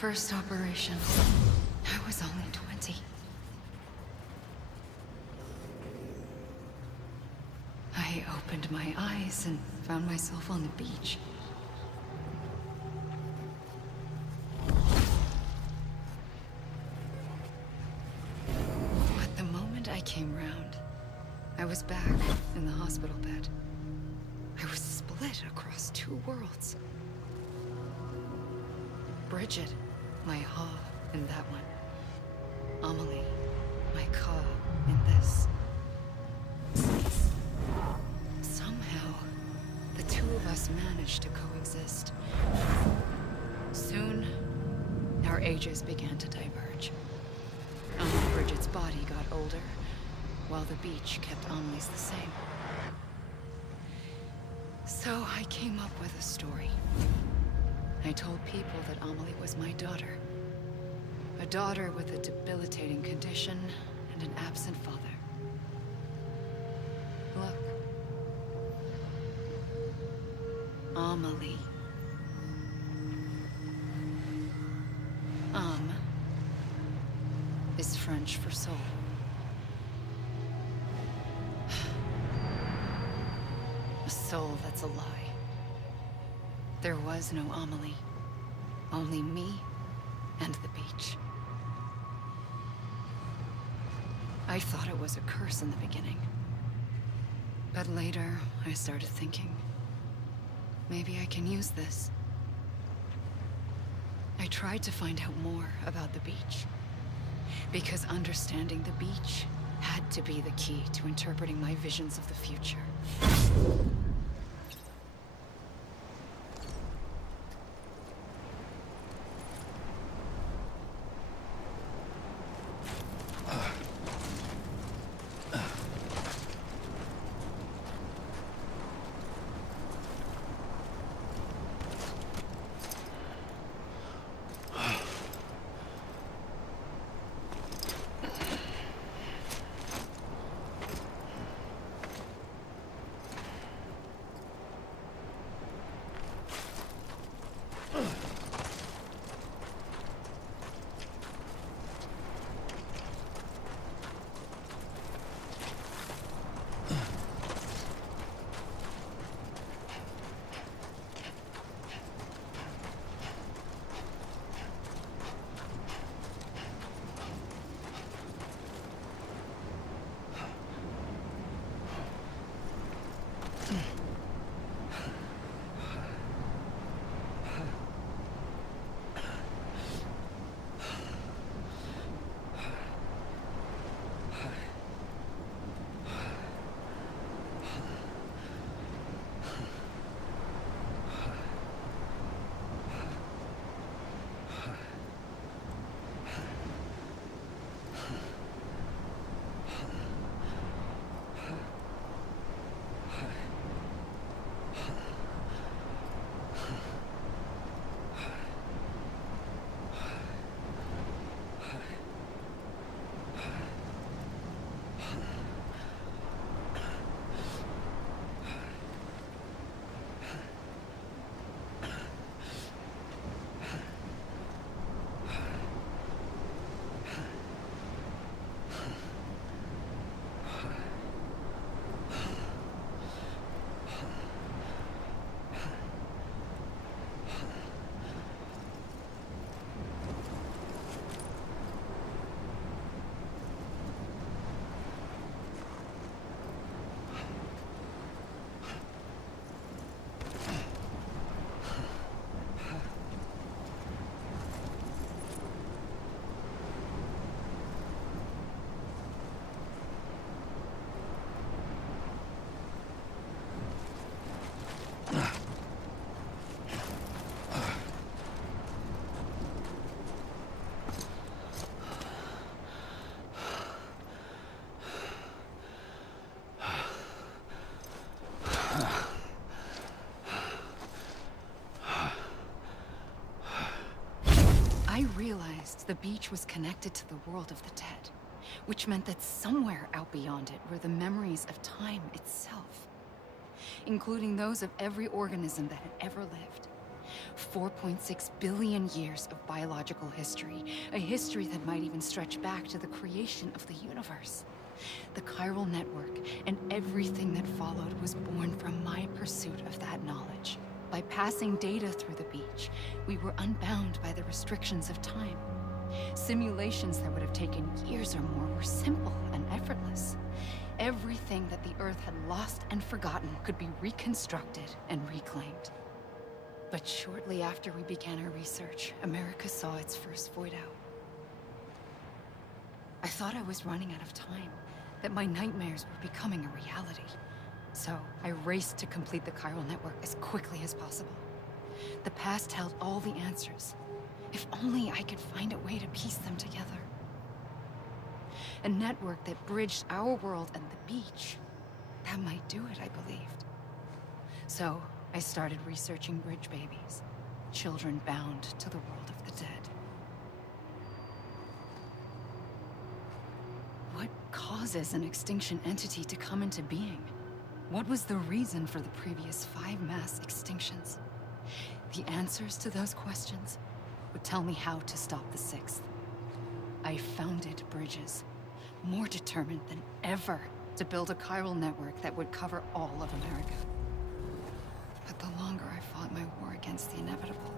first operation. I was only 20. I opened my eyes and found myself on the beach. But the moment I came round, I was back in the hospital bed. I was split across two worlds. Bridget, my Ha in that one. Amelie, my Ka in this. Somehow, the two of us managed to coexist. Soon, our ages began to diverge. Bridget's body got older, while the beach kept Amelie's the same. So I came up with a story. I told people that Amelie was my daughter. A daughter with a debilitating condition and an absent father. Look. Amelie. Is French for soul. A soul that's a lie. There was no Amelie. Only me and the beach. I thought it was a curse in the beginning. But later, I started thinking, maybe I can use this. I tried to find out more about the beach. Because understanding the beach had to be the key to interpreting my visions of the future. I realized the beach was connected to the world of the dead, which meant that somewhere out beyond it were the memories of time itself, including those of every organism that had ever lived. 4.6 billion years of biological history, a history that might even stretch back to the creation of the universe. The chiral network and everything that followed was born from my pursuit of that knowledge. By passing data through the beach, we were unbound by the restrictions of time. Simulations that would have taken years or more were simple and effortless. Everything that the Earth had lost and forgotten could be reconstructed and reclaimed. But shortly after we began our research, America saw its first void out. I thought I was running out of time, that my nightmares were becoming a reality. So I raced to complete the chiral network as quickly as possible. The past held all the answers. If only I could find a way to piece them together. A network that bridged our world and the beach. That might do it, I believed. So I started researching bridge babies, children bound to the world of the dead. What causes an extinction entity to come into being? What was the reason for the previous 5 mass extinctions? The answers to those questions would tell me how to stop the 6th. I founded bridges, more determined than ever to build a chiral network that would cover all of America. But the longer I fought my war against the inevitable,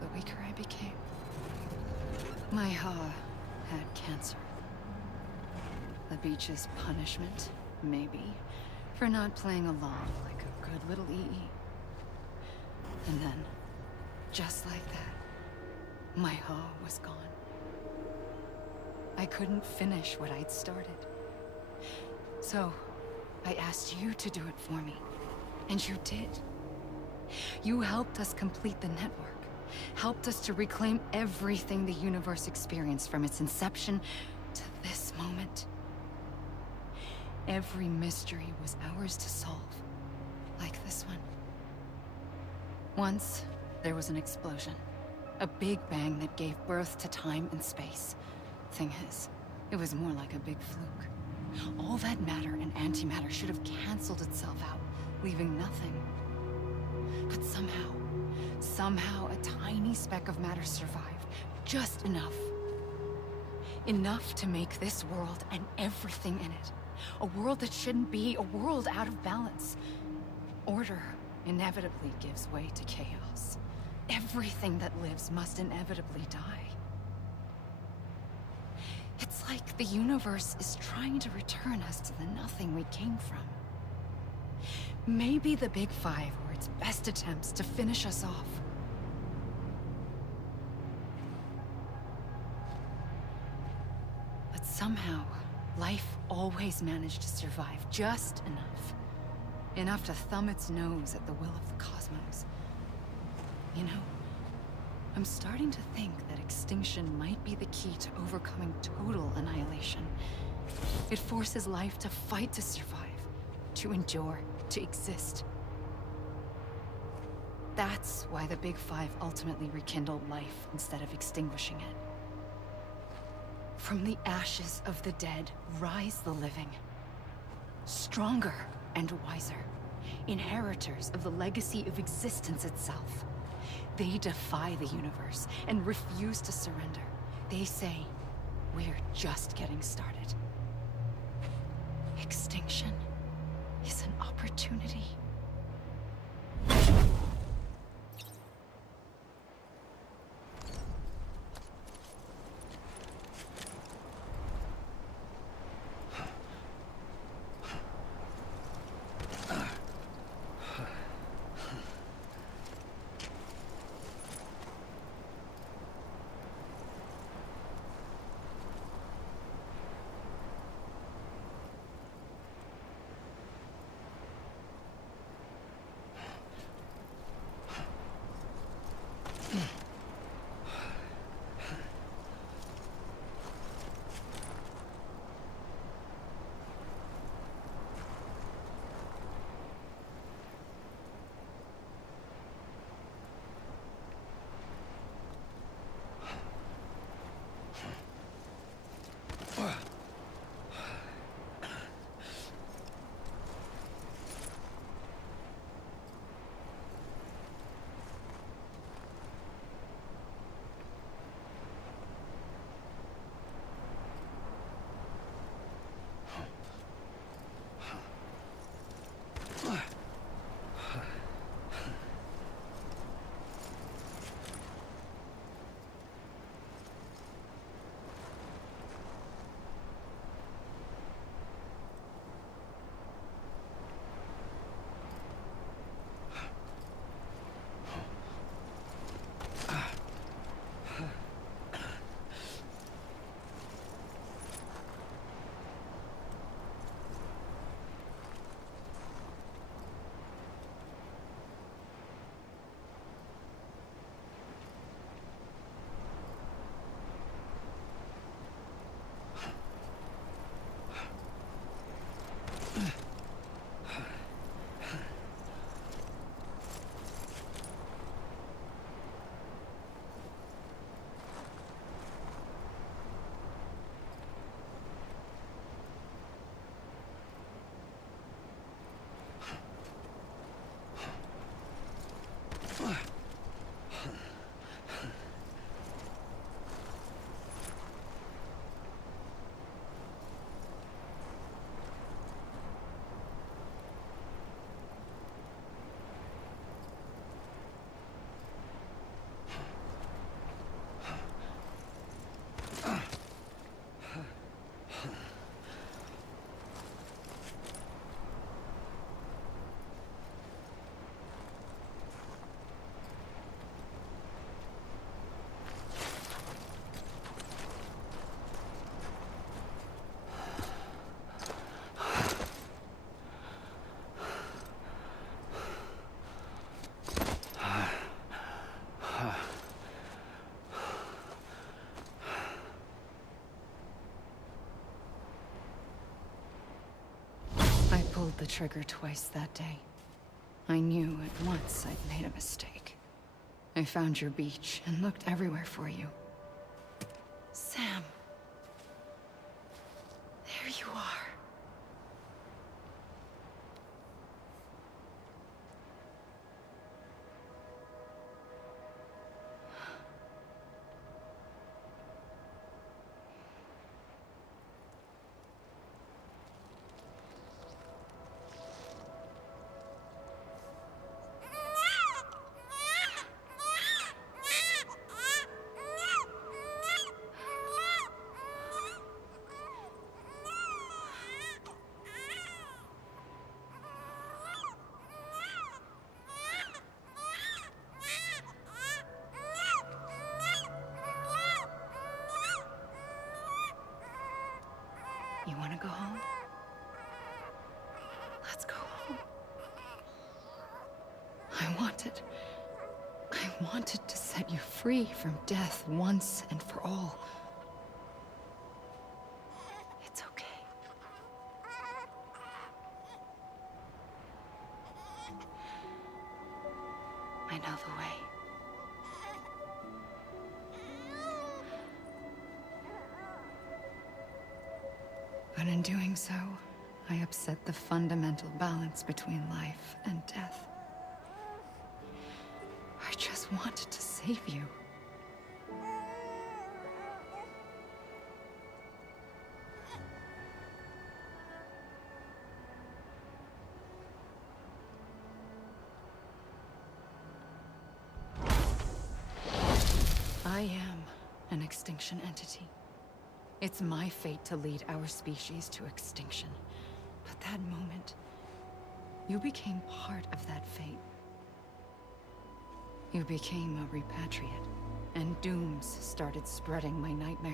the weaker I became. My Ha had cancer. The beach's punishment, maybe, for not playing along like a good little EE. And then, just like that, my Ha was gone. I couldn't finish what I'd started. So, I asked you to do it for me. And you did. You helped us complete the network. Helped us to reclaim everything the universe experienced from its inception to this moment. Every mystery was ours to solve. Like this one. Once, there was an explosion. A big bang that gave birth to time and space. Thing is, it was more like a big fluke. All that matter and antimatter should have canceled itself out, leaving nothing. But somehow a tiny speck of matter survived. Just enough. Enough to make this world and everything in it. A world that shouldn't be, a world out of balance. Order inevitably gives way to chaos. Everything that lives must inevitably die. It's like the universe is trying to return us to the nothing we came from. Maybe the Big Five were its best attempts to finish us off. But somehow, life always managed to survive just enough. Enough to thumb its nose at the will of the cosmos. You know, I'm starting to think that extinction might be the key to overcoming total annihilation. It forces life to fight to survive, to endure, to exist. That's why the Big Five ultimately rekindled life instead of extinguishing it. From the ashes of the dead rise the living. Stronger and wiser. Inheritors of the legacy of existence itself. They defy the universe and refuse to surrender. They say, we're just getting started. Extinction is an opportunity. pulled the trigger twice that day. I knew at once I'd made a mistake. I found your beach and looked everywhere for you. Sam. There you are. You want to go home? Let's go home. I wanted to set you free from death once and for all. It's okay. I know the way. But in doing so, I upset the fundamental balance between life and death. I just wanted to save you. I am an extinction entity. It's my fate to lead our species to extinction. But that moment, you became part of that fate. You became a repatriate, and dooms started spreading my nightmares.